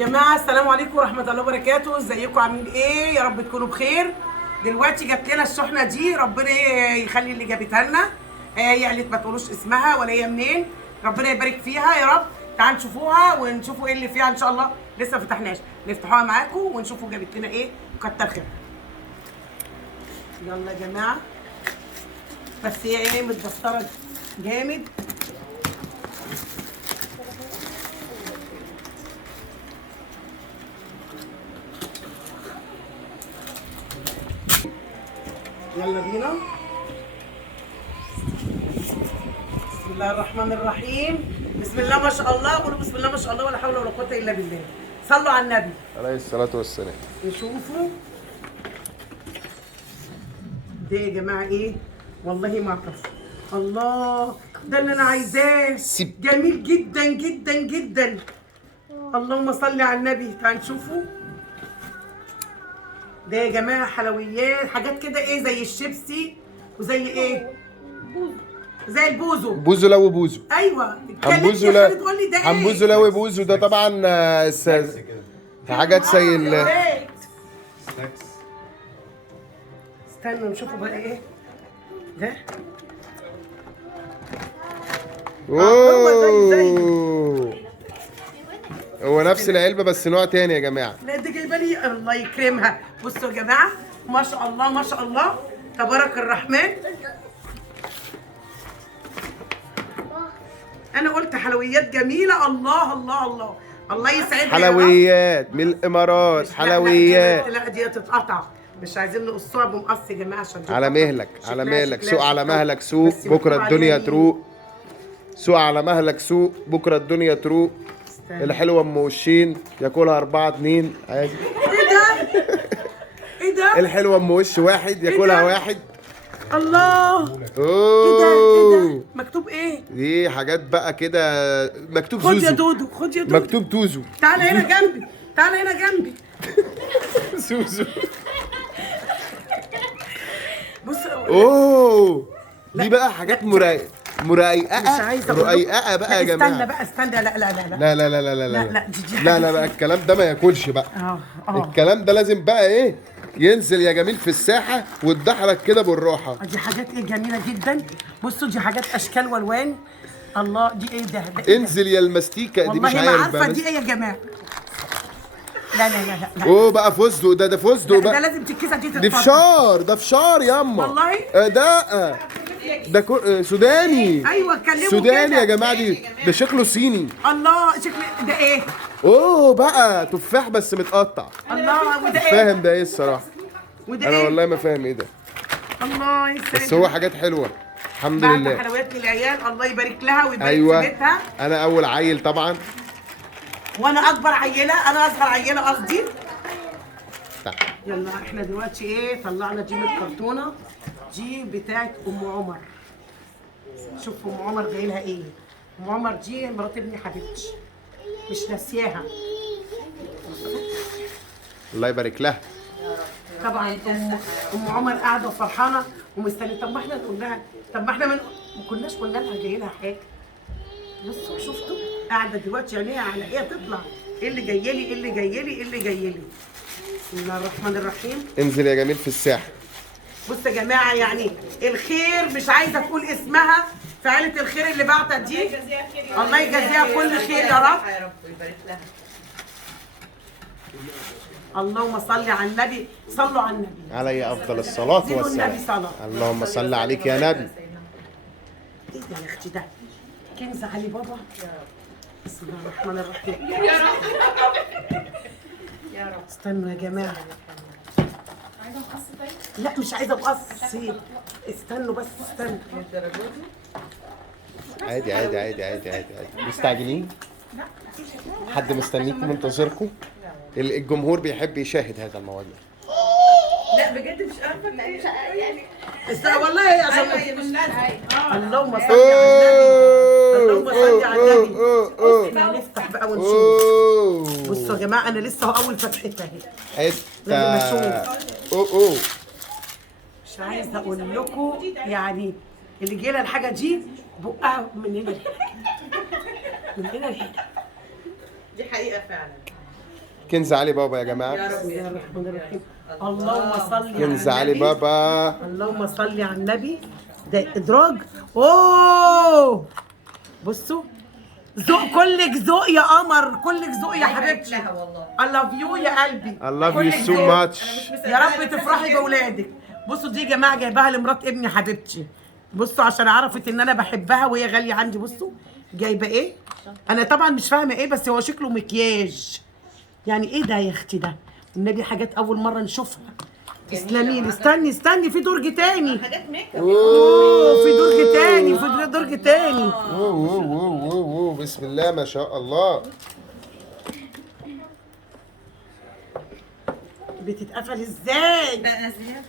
جماعة السلام عليكم ورحمة الله وبركاته، ازيكم عاملين ايه؟ يا رب تكونوا بخير. دلوقتي جات لنا الشحنة دي، ربنا يخلي اللي جابتها لنا. هي قالت ما تقولوش اسمها ولا هي منين، ربنا يبارك فيها يا رب. تعالوا نشوفوها ونشوفوا ايه اللي فيها ان شاء الله. لسه ما فتحناش، نفتحوها معاكم ونشوفوا جابت لنا ايه. كتر خيرها. يلا يا جماعة، بس هي ايه متبسترة جامد. يلا بينا. بسم الله الرحمن الرحيم. بسم الله ما شاء الله، قولوا بسم الله ما شاء الله ولا حول ولا قوة إلا بالله. صلوا على النبي عليه الصلاة والسلام. نشوفوا ده يا جماعة ايه. والله ما اعرف. الله، ده اللي انا عايزاه. جميل جدا جدا جدا. اللهم صل على النبي. تعالوا نشوفوا ده يا جماعه. حلويات، حاجات كده ايه زي الشيبسي وزي ايه، زي البوزو. بوزو لو بوزو. ايوه حنبوزو لا حنبوزو لو بوزو ده طبعا حاجات زي استنوا نشوفوا بقى ايه ده. اوه، هو نفس العلبة بس نوع تاني يا جماعة. لا دي جايبه لي الله يكرمها. بصوا يا جماعه، ما شاء الله ما شاء الله تبارك الرحمن. انا قلت حلويات جميله. الله الله الله، الله يسعدها. حلويات من الامارات، حلويات. لا دي تتقطع، مش عايزين نقصها بمقص يا جماعه عشان على مهلك، على مهلك، سوق على مهلك، سوق بكره الدنيا تروق. سوق على مهلك، سوق بكره الدنيا تروق. الحلوه ام وشين ياكلها 4-2 عادي. ايه ده؟ ايه ده؟ الحلوه ام وش واحد ياكلها واحد. الله، اوه، ايه ده؟ ايه ده؟ مكتوب ايه؟ دي حاجات بقى كده مكتوب خد زوزو. يا دودو، خد يا دودو. مكتوب توزو. تعالى هنا جنبي، تعالى هنا جنبي. زوزو. بص. اوه، دي بقى حاجات مرققه مش عايزه رقيقه بقى يا جماعه. استنى بقى، استنى. لا لا لا لا لا لا لا لا لا لا لا دي لا لا بقى الكلام ده ما ياكلش بقى. الكلام ده لازم بقى ايه، ينزل يا جميل في الساحه وتدحرج كده بالراحه. دي حاجات ايه جميله جدا. بصوا دي حاجات اشكال والوان. الله، دي ايه ده؟ إيه انزل يا المستيكه دي، مش والله ما عارف عارفه بقى دي ايه يا جماعه. لا لا لا لا. اوه بقى فستق، ده فستق ده بقى. لازم تتكسر دي دي فشار، ده فشار ياما. والله ده سوداني. ايوه اتكلموا سوداني كده يا جماعه. دي ده شكله صيني. الله، شكل ده ايه؟ اوه بقى تفاح بس متقطع. الله، وده ايه؟ فاهم ده ايه الصراحه؟ وده انا ايه؟ والله ما فاهم ايه ده. الله يسعدك. بس هو حاجات حلوه الحمد بعد لله. حلويات للعيال، الله يبارك لها ويبارك ايوه في بيتها. انا اول عيل طبعا، وانا اكبر عيله، انا اصغر عيله قصدي. طيب. يلا احنا دلوقتي ايه، طلعنا دي من الكرتونه. دي بتاعت ام عمر. شوف ام عمر جاي لها ايه. ام عمر دي مرات ابني حبيبتي، مش ناسياها. الله يبارك لها. طبعا ام عمر قاعده وفرحانه ومستنيه. طب ما احنا نقول لها، طب ما احنا ما كناش قلنا لها جاي لها حاجه. بصوا شفتوا قاعده دلوقتي عينيها على ايه تطلع. ايه اللي جاي لي، ايه اللي جاي لي، ايه اللي جاي لي. بسم الله الرحمن الرحيم. انزل يا جميل في الساحه. بصوا يا جماعه، يعني الخير مش عايزه تقول اسمها، فعيله الخير اللي بعتت دي الله يجازيها كل خير يا رب. اللهم صل على النبي. صلوا على النبي علي افضل الصلاه زيدوا والسلام. النبي صلاه. اللهم صل عليك يا نبي. ايه ده يا اختي؟ ده كنز علي بابا. بسم الله الرحمن الرحيم. يا رب. استنوا يا جماعه. عايزه مقص طيب؟ لا مش عايزه مقص. استنوا بس، استنوا. عادي عادي عادي عادي عادي عادي. مستعجلين؟ حد مستنيكم منتظركم؟ الجمهور بيحب يشاهد هذا المواضيع. لا بجد مش عارفه يعني والله عشان مش لازم. اللهم صل على النبي. اللهم صل على النبي. احنا هنفتح بقى ونشوف. بصوا يا جماعه، انا لسه هو اول فتحتها اهي. لما اشوف. اوه مش عايزه اقول لكم يعني اللي جه لها الحاجه دي بقها من هنا من هنا. دي حقيقه فعلا. كنز علي بابا يا جماعه. بسم الله الرحمن الرحيم. اللهم صل على كنز علي النبي. بابا. اللهم صل على النبي. ده ادراج. اوه بصوا، ذوق، كلك ذوق يا قمر، كلك ذوق يا حبيبتي. I love you يا قلبي. I love you كلك so ذوق. much. يا رب تفرحي باولادك. بصوا دي يا جماعه جايباها لمرات ابني حبيبتي. بصوا عشان عرفت ان انا بحبها وهي غاليه عندي. بصوا جايبه ايه؟ انا طبعا مش فاهمه ايه، بس هو شكله مكياج. يعني ايه ده يا اختي ده؟ النبي حاجات اول مره نشوفها. تسلمي لي. استني في درج تاني. حاجات ميك اب. اوه في درج تاني، في درج تاني. اوه بسم الله ما شاء الله. بتتقفل ازاي؟ ده نازلين.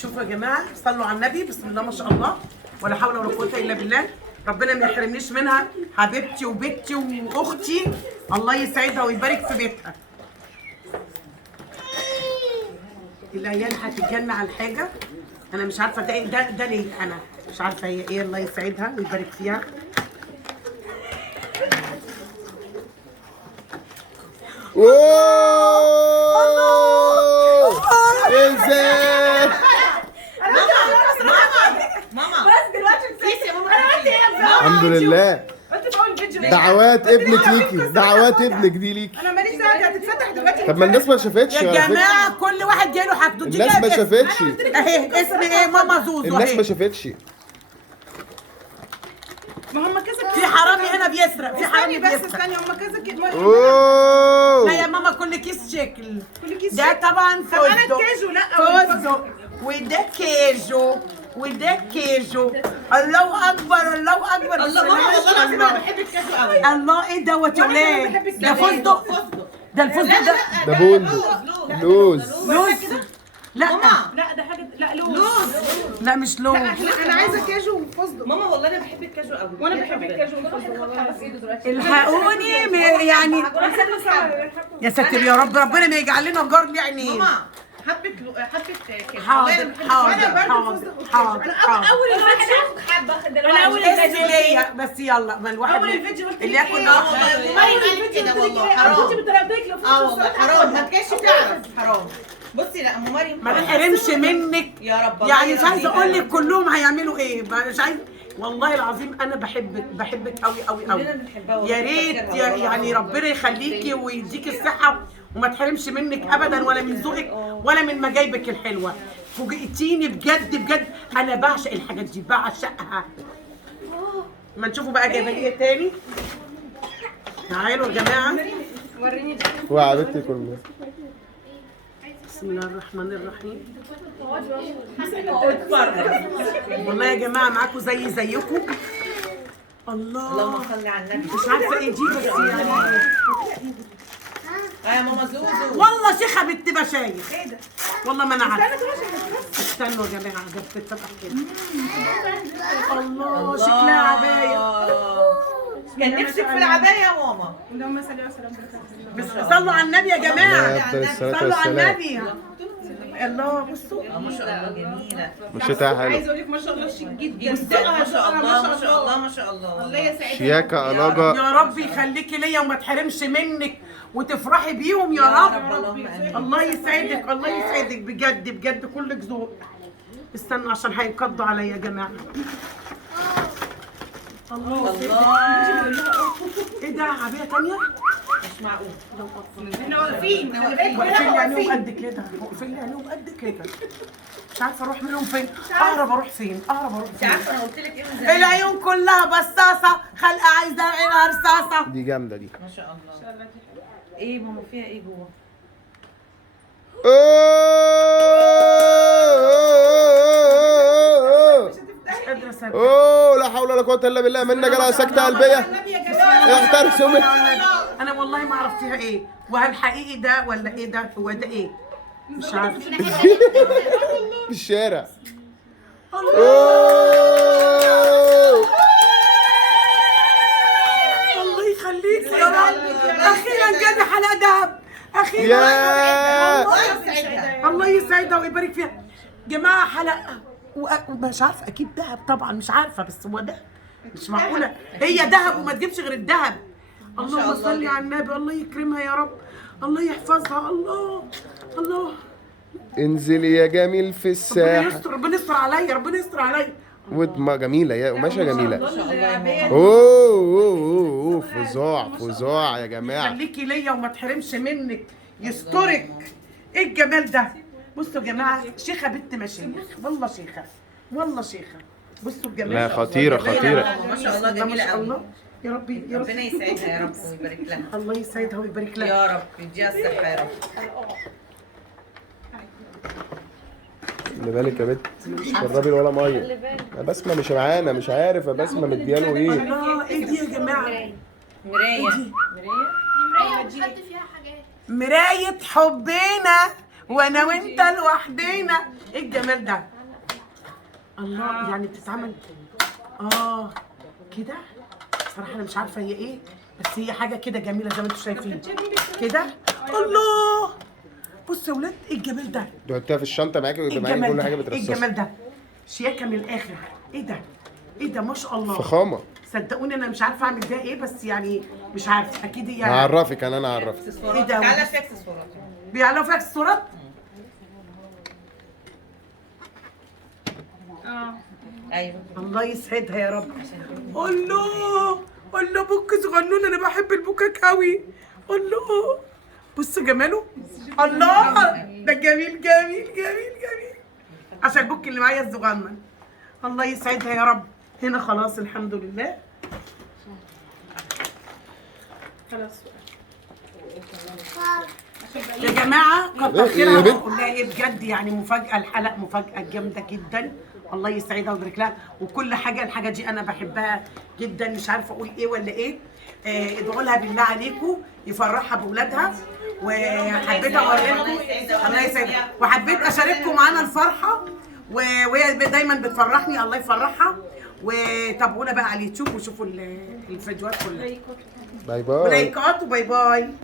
شوفوا يا جماعه، صلوا على النبي. بسم الله ما شاء الله، ولا حول ولا قوه الا بالله. ربنا ما يحرمنيش منها، حبيبتي وبنتي واختي. الله يسعدها ويبارك في بيتها. العيال هتتجنن على الحاجه. انا مش عارفه ده ده ليه، انا مش عارفه هي ايه. الله يسعدها ويبارك فيها. اوه ازاي؟ ماما بس دلوقتي نسيت يا ماما. الحمد لله. قلت في اول فيديو دعوات ابنك ليكي، دعوات ابنك دي ليكي. انا ماليش دعوه، دي هتتفتح دلوقتي. طب ما الناس ما شافتش يا على فكرة. جماعه كل واحد جاي له حاجته. دي الناس ما جايبة- شافتش. اهي اسم ايه؟ ماما زوزو. الناس اهي ما شافتش. ما هم كذا في حرامي هنا بيسرق، في حرامي بس بيسرق. استني، هم كذا كده. اوه لا يا ماما كل كيس شكل. كل كيس ده طبعا طب انا فستق. الكاجو لا فستق وده كيجو وده كيجو. الله اكبر الله اكبر. الله بسم والله ما شاء العظيم انا الله. بحب الكاجو قوي. الله ايه دوت يا وأنا كمان ولاد؟ بحب ده الكاجو. فستق. ده الفستق ده ده بندق. لوز. لوز. لا لا ده حاجه، لا لوز. لا مش لوز. انا عايزه كاجو وفستق. ماما والله انا بحب الكاجو قوي. وانا بحب الكاجو والفستق. الحقوني يعني. يا ساتر يا رب، ربنا ما يجعل لنا جار ليه عينين. ماما حبه كاجو. حاضر حاضر حاضر حاضر. اول الفيديو انا اول اسم ليا بس. يلا ما الواحد اول الفيديو قلت اللي لك ياكل ايه؟ لوحده. اول الفيديو قلت لك ايه؟ انا كنت بتربيك لو والله حرام ما تكش تعرف حرام. بصي لا ام مريم ما تحرمش منك يا رب. يعني. مش عايزه اقول لك كلهم هيعملوا ايه، مش عايزه والله العظيم. انا بحبك قوي قوي قوي. كلنا بنحبها والله. يا ريت يعني ربنا يخليكي ويديكي الصحه وما تحرمش منك ابدا، ولا من ذوقك ولا من مجايبك الحلوه. فوجئتيني بجد بجد. انا بعشق الحاجات دي، بعشقها. ما نشوفوا بقى جايبه ايه تاني. تعالوا يا جماعه. وريني دي. وعدتي كلها. بسم الله الرحمن الرحيم. والله يا جماعه معاكم زيكم. الله اللهم صل على النبي. مش عارفه ايه دي بس يعني. يا ماما زوزو. والله شيخه بنت بشايخ. ايه ده؟ والله ما انا عارفه. استنوا يا جماعه ده بتتفتح كده. الله شكلها عبايه. كان نفسك في العبايه يا ماما. اللهم صل وسلم. بس صلوا على النبي يا جماعه. أفضل الصلاة صلوا على والسلام. النبي. الله بصوا. ما شاء الله جميله. مشيتها حلو. عايزه اقول لك ما شاء الله شيك جدا. ما شاء الله ما شاء الله ما شاء الله. الله يسعدك. شياكة ألاجة. يا رب يخليكي ليا وما تحرمش منك وتفرحي بيهم يا يا رب. رب اللهم امين. الله يسعدك الله يسعدك بجد بجد. كلك ذوق. استنوا عشان هينقضوا عليا يا جماعه. الله ايه ده؟ عبايه تانيه؟ مش معقول. احنا واقفين. خلي بالك واقفين لي عينيهم واقفين. قد كده، واقفين لي عينيهم قد كده. مش عارفه اروح منهم فين. اهرب اروح فين؟ اهرب اروح انت فين؟ عارفه انا قلت لك ايه من زمان؟ العيون كلها بصاصه، خلقه عايزه عينها رصاصه. دي جامدة دي. ما شاء الله. ايه ماما فيها ايه جوه؟ مش قادره اصدق. اوه لا حول ولا قوة الا بالله. منك انا سكتة قلبية. احترسوا من انا والله ما اعرف فيها ايه، وهل حقيقي ده ولا ايه ده؟ هو ده ايه؟ مش عارفه. في الشارع. الله اوه الله يخليك يا رب. اخيرا جاني حلقه دهب. اخيرا. يا الله يسعدها ويبارك فيها. جماعه حلقه ومش عارفه اكيد دهب طبعا، مش عارفه بس هو ده مش معقوله. هي دهب وما تجيبش غير الدهب. اللهم صل على النبي. الله يكرمها يا رب، الله يحفظها. الله انزل يا جميل في ربنا الساحة. يستر، ربنا يستر عليا، ربنا يستر عليا. ما جميلة يا قماشة جميلة. ما شاء الله. اوه فظاع يا جماعة. خليكي ليا وما تحرمش منك، يسترك. ايه الجمال ده؟ بصوا يا جماعه، شيخه بنت مشايخ، والله شيخه، والله شيخه. بصوا الجمال. لا خطيرة. ما شاء الله جميله ما شاء قوي. الله. يا ربي يا رب ربنا يسعدها يا رب ويبارك لها. الله يسعدها ويبارك لها يا رب يديها الصحه يا رب. خلي بالك يا بنت، شربي ولا ميه. يا بسمة مش معانا، مش عارف يا بسمة مدياله ايه. الله. ايه دي يا جماعه؟ مرايه. بتحط فيها حاجات. مرايه حبنا وانا وانت لوحدنا. ايه الجمال ده؟ الله. يعني بتتعمل كده. صراحه انا مش عارفه هي ايه، بس هي حاجه كده جميله زي ما انتم شايفين كده. الله. بصوا يا ولاد، ايه الجمال ده؟ تحطيها في الشنطة معاكي ايه ويبقى معاكي الجمال كل ده؟ حاجة ايه بترصصها. الجمال ده؟ شياكه من الاخر. ايه ده؟ ايه ده؟ ما شاء الله. فخامة. صدقوني انا مش عارفه اعمل ده ايه، بس يعني مش عارفه اكيد هي. هعرفك انا هعرفك. ايه ده؟ تعالى في اكسسوارات. بيعلقوا فيها اكسسوارات؟ ايوه. الله يسعدها يا رب. الله بوك صغنون، انا بحب البوكاك قوي. الله. بص جماله. الله ده جميل جميل جميل جميل. عشان البوك اللي معايا الصغنن. الله يسعدها يا رب. هنا خلاص الحمد لله. خلاص يا جماعه، كتر خيرها. بقول لها ايه بجد، يعني مفاجاه، الحلقه مفاجاه جامده جدا. الله يسعدها ويبارك لها. وكل حاجه، الحاجه دي انا بحبها جدا، مش عارفه اقول ايه ولا ايه. ادعوا لها بالله عليكم يفرحها باولادها. وحبيت اوريكم. الله يسعدها. وحبيت اشارككم معانا الفرحه، وهي دايما بتفرحني. الله يفرحها. وتابعونا بقى على اليوتيوب وشوفوا الفيديوهات كلها. باي باي. ولايكات وباي باي.